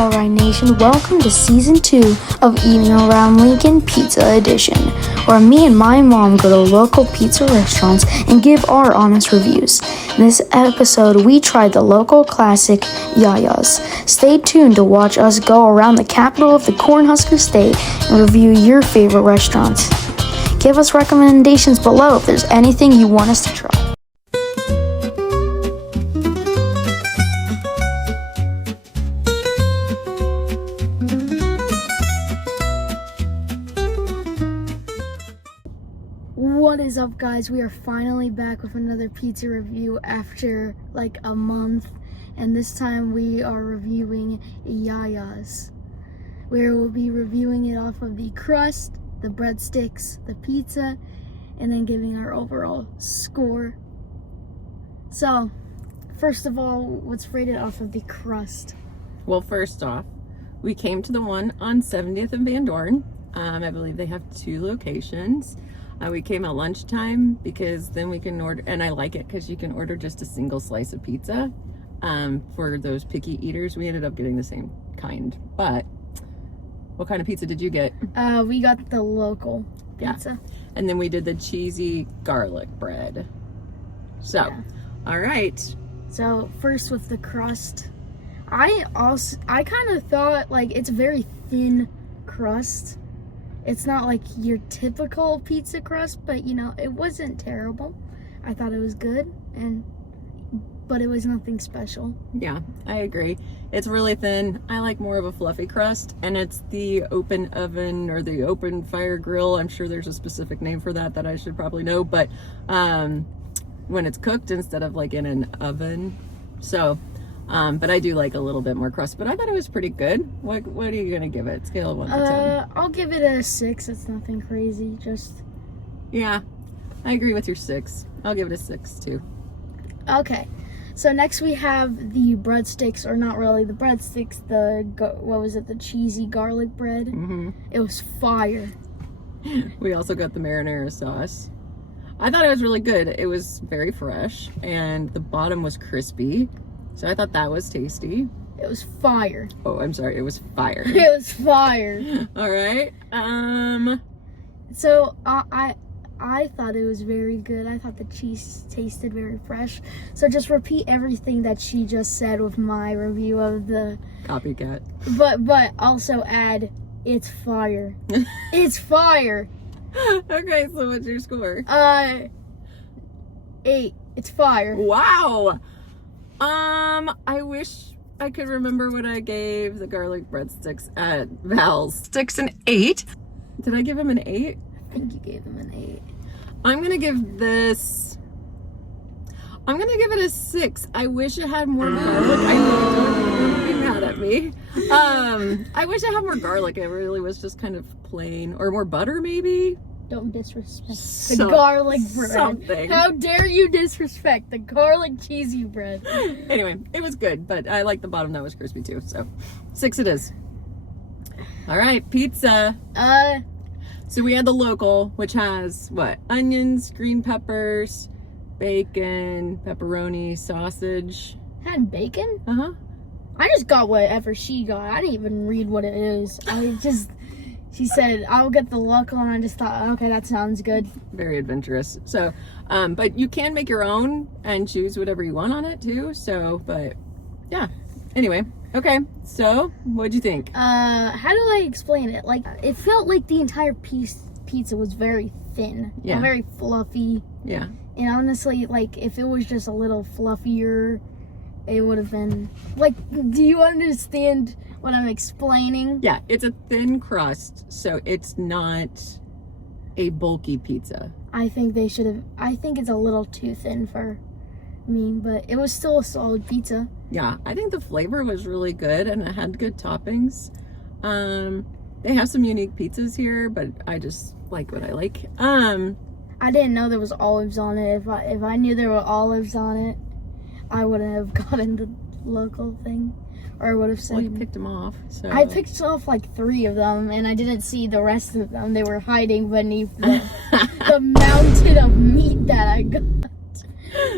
All right, Nation, welcome to Season 2 of Eating Around Lincoln Pizza Edition, where me and my mom go to local pizza restaurants and give our honest reviews. In this episode, we tried the local classic Yaya's. Stay tuned to watch us go around the capital of the Cornhusker State and review your favorite restaurants. Give us recommendations below if there's anything you want us to try. What is up, guys? We are finally back with another pizza review after like a month, and this time we are reviewing Yaya's, where we'll be reviewing it off of the crust, the breadsticks, the pizza, and then giving our overall score. So, first of all, let's rate it off of the crust. Well, first off, we came to the one on 70th and Van Dorn. I believe they have 2 locations. We came at lunchtime because then we can order, and I like it because you can order just a single slice of pizza. For those picky eaters, we ended up getting the same kind. But what kind of pizza did you get? We got the local pizza. Yeah. And then we did the cheesy garlic bread. So, Yeah. All right. So first with the crust, I kind of thought like it's a very thin crust. It's not like your typical pizza crust, but you know, it wasn't terrible. I thought it was good, but it was nothing special. Yeah, I agree. It's really thin. I like more of a fluffy crust, and it's the open oven or the open fire grill. I'm sure there's a specific name for that I should probably know, but when it's cooked instead of like in an oven. So, but I do like a little bit more crust, but I thought it was pretty good. What are you gonna give it? Scale of 1 to 10. I'll give it a 6. It's nothing crazy, just... Yeah, I agree with your 6. I'll give it a 6 too. Okay, so next we have the breadsticks, or not really the breadsticks, the cheesy garlic bread. Mm-hmm. It was fire. We also got the marinara sauce. I thought it was really good. It was very fresh, and the bottom was crispy. So I thought that was tasty. It was fire. Oh, I'm sorry. It was fire. It was fire. All right. So I thought it was very good. I thought the cheese tasted very fresh. So just repeat everything that she just said with my review of the Copycat. But also add, it's fire. It's fire. Okay, so what's your score? 8. It's fire. Wow. I wish I could remember what I gave the garlic breadsticks at Val's. 6 and 8. Did I give him an 8? I think you gave him an 8. I'm gonna give it a 6. I wish it had more garlic. I know, don't be mad at me. I wish it had more garlic. It really was just kind of plain, or more butter maybe. Don't disrespect the garlic bread. Something. How dare you disrespect the garlic cheesy bread? Anyway, it was good, but I like the bottom that was crispy too. So 6 it is. All right, pizza. So we had the local, which has what? Onions, green peppers, bacon, pepperoni, sausage. Had bacon? Uh-huh. I just got whatever she got. I didn't even read what it is. She said, I'll get the local, and I just thought, okay, that sounds good. Very adventurous. So, but you can make your own and choose whatever you want on it too. So, but yeah. Anyway, okay. So, what'd you think? How do I explain it? Like, it felt like the entire pizza was very thin. Yeah. Very fluffy. Yeah. And honestly, like, if it was just a little fluffier, it would have been... Like, do you understand what I'm explaining? Yeah, it's a thin crust, so it's not a bulky pizza. I think it's a little too thin for me, but it was still a solid pizza. Yeah, I think the flavor was really good and it had good toppings. They have some unique pizzas here, but I just like what I like. I didn't know there was olives on it. If I knew there were olives on it, I wouldn't have gotten the local thing, or I would have said. Well, you picked them off. So I picked off like 3 of them, and I didn't see the rest of them. They were hiding beneath the mountain of meat that I got.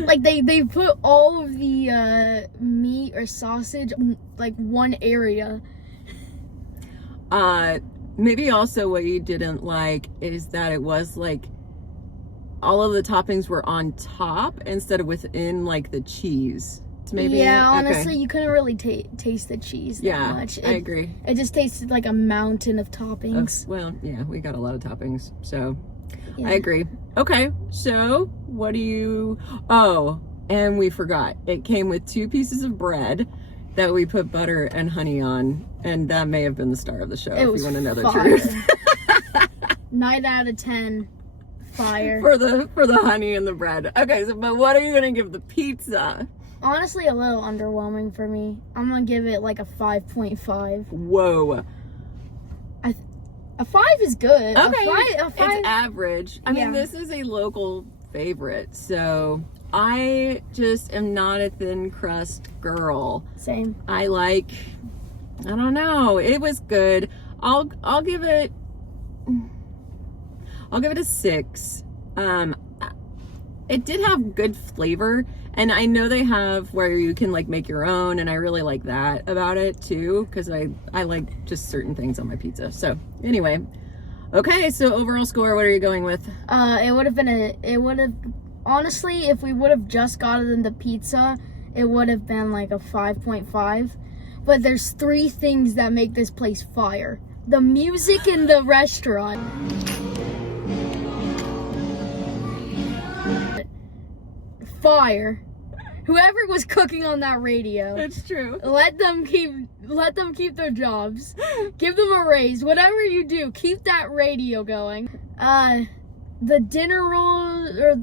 Like they put all of the meat or sausage like one area, Maybe also what you didn't like is that it was like all of the toppings were on top instead of within like the cheese. Maybe. Yeah, Okay. honestly, you couldn't really taste the cheese that much. I agree. It just tasted like a mountain of toppings. Well, yeah, we got a lot of toppings, so Yeah. I agree. Okay, so what do you... Oh, and we forgot. It came with 2 pieces of bread that we put butter and honey on, and that may have been the star of the show, It if was you want to know the fire. truth. 9 out of 10. Fire. for the honey and the bread. Okay, so but what are you going to give the pizza? Honestly, a little underwhelming for me. I'm gonna give it like a 5.5. Whoa. A 5 is good. Okay, A 5. it's average. I mean, Yeah. this is a local favorite, so I just am not a thin crust girl. Same. I don't know. It was good. I'll give it a 6. It did have good flavor, and I know they have where you can like make your own, and I really like that about it too, because I like just certain things on my pizza. So anyway, okay, so overall score, what are you going with? It would have honestly, if we would have just gotten the pizza, it would have been like a 5.5. But there's 3 things that make this place fire: the music in the restaurant, fire. Whoever was cooking on that radio, It's true. let them keep their jobs. Give them a raise. Whatever you do, keep that radio going. The dinner roll or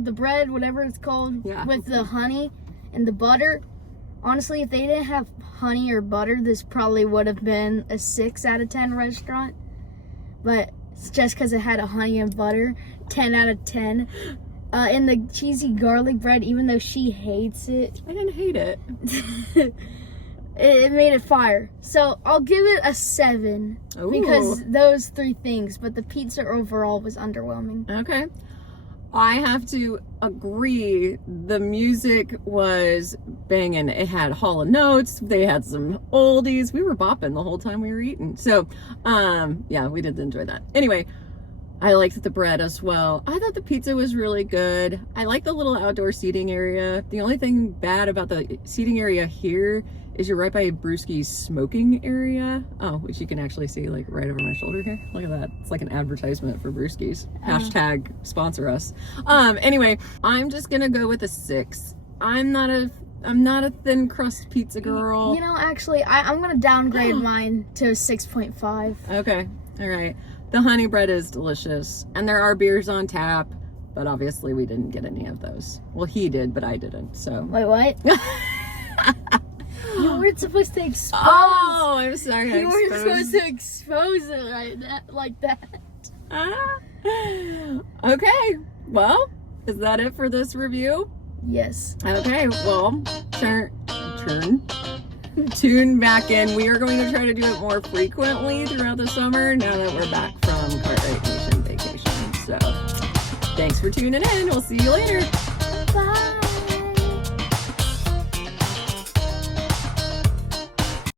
the bread, whatever it's called, Yeah. with the honey and the butter. Honestly, if they didn't have honey or butter, this probably would have been a 6 out of 10 restaurant. But it's just because it had a honey and butter, 10 out of 10. And the cheesy garlic bread, even though she hates it, I didn't hate it. it made it fire. So I'll give it a 7 Ooh. because those 3 things. But the pizza overall was underwhelming. Okay. I have to agree. The music was banging. It had Hall & Notes. They had some oldies. We were bopping the whole time we were eating. So, yeah, we did enjoy that. Anyway, I liked the bread as well. I thought the pizza was really good. I like the little outdoor seating area. The only thing bad about the seating area here is you're right by Brewski's smoking area. Oh, which you can actually see like right over my shoulder here. Look at that. It's like an advertisement for Brewski's. Hashtag sponsor us. Anyway, I'm just gonna go with a 6. I'm not a thin crust pizza girl. You know, actually, I'm going to downgrade mine to a 6.5. Okay, all right. The honey bread is delicious, and there are beers on tap, but obviously we didn't get any of those. Well, he did, but I didn't, so. Wait, what? You weren't supposed to expose. Oh, I'm sorry. You weren't supposed to expose it like that. Okay, well, is that it for this review? Yes. Okay, well, tune back in. We are going to try to do it more frequently throughout the summer now that we're back from Cartwright Nation vacation. So, thanks for tuning in. We'll see you later.